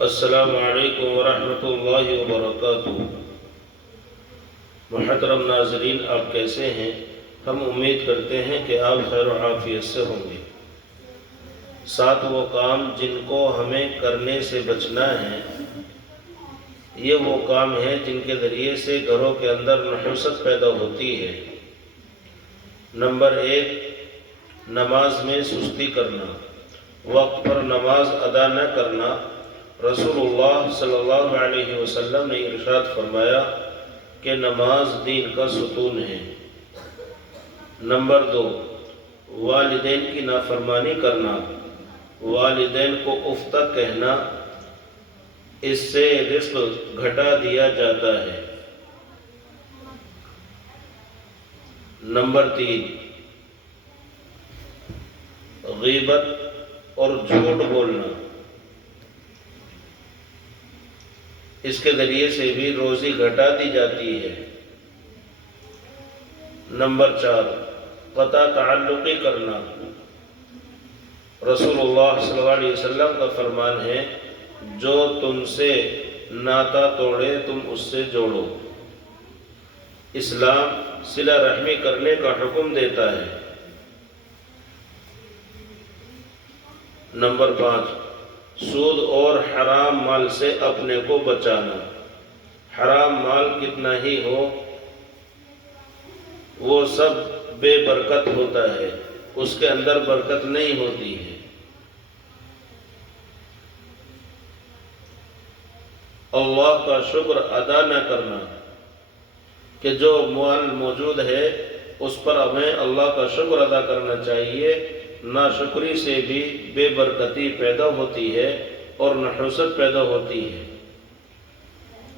السلام علیکم ورحمۃ اللہ وبرکاتہ۔ محترم ناظرین، آپ کیسے ہیں؟ ہم امید کرتے ہیں کہ آپ خیر و عافیت سے ہوں گے۔ 7 وہ کام جن کو ہمیں کرنے سے بچنا ہے، یہ وہ کام ہیں جن کے ذریعے سے گھروں کے اندر نحوست پیدا ہوتی ہے۔ نمبر 1، نماز میں سستی کرنا، وقت پر نماز ادا نہ کرنا۔ رسول اللہ صلی اللہ علیہ وسلم نے ارشاد فرمایا کہ نماز دین کا ستون ہے۔ نمبر 2، والدین کی نافرمانی کرنا، والدین کو اف تک کہنا، اس سے رزق گھٹا دیا جاتا ہے۔ نمبر 3، غیبت اور جھوٹ بولنا، اس کے ذریعے سے بھی روزی گھٹا دی جاتی ہے۔ نمبر 4، قطع تعلقی کرنا۔ رسول اللہ صلی اللہ علیہ وسلم کا فرمان ہے، جو تم سے ناتا توڑے تم اس سے جوڑو۔ اسلام صلہ رحمی کرنے کا حکم دیتا ہے۔ نمبر 5، سود اور حرام مال سے اپنے کو بچانا۔ حرام مال کتنا ہی ہو، وہ سب بے برکت ہوتا ہے، اس کے اندر برکت نہیں ہوتی ہے۔ اللہ کا شکر ادا نہ کرنا، کہ جو مال موجود ہے اس پر ہمیں اللہ کا شکر ادا کرنا چاہیے۔ ناشکری سے بھی بے برکتی پیدا ہوتی ہے اور نحوست پیدا ہوتی ہے۔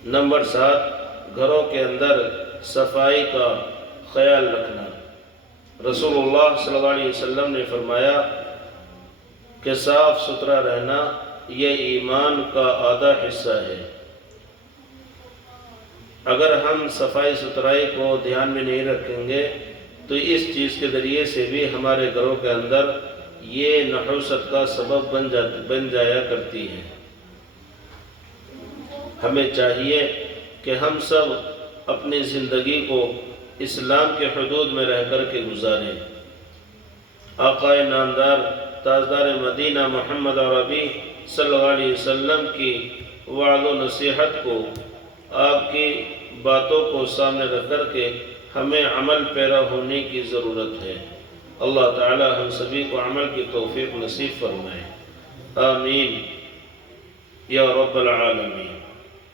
نمبر 7، گھروں کے اندر صفائی کا خیال رکھنا۔ رسول اللہ صلی اللہ علیہ وسلم نے فرمایا کہ صاف ستھرا رہنا یہ ایمان کا آدھا حصہ ہے۔ اگر ہم صفائی ستھرائی کو دھیان میں نہیں رکھیں گے تو اس چیز کے ذریعے سے بھی ہمارے گھروں کے اندر یہ نحوست کا سبب بن جایا کرتی ہے۔ ہمیں چاہیے کہ ہم سب اپنی زندگی کو اسلام کے حدود میں رہ کر کے گزاریں۔ آقا نامدار تاجدار مدینہ محمد عربی صلی اللہ علیہ وسلم کی وعظ و نصیحت کو، آپ کی باتوں کو سامنے رکھ کر کے ہمیں عمل پیرا ہونے کی ضرورت ہے۔ اللہ تعالی ہم سبھی کو عمل کی توفیق نصیب فرمائے، آمین یا رب العالمین۔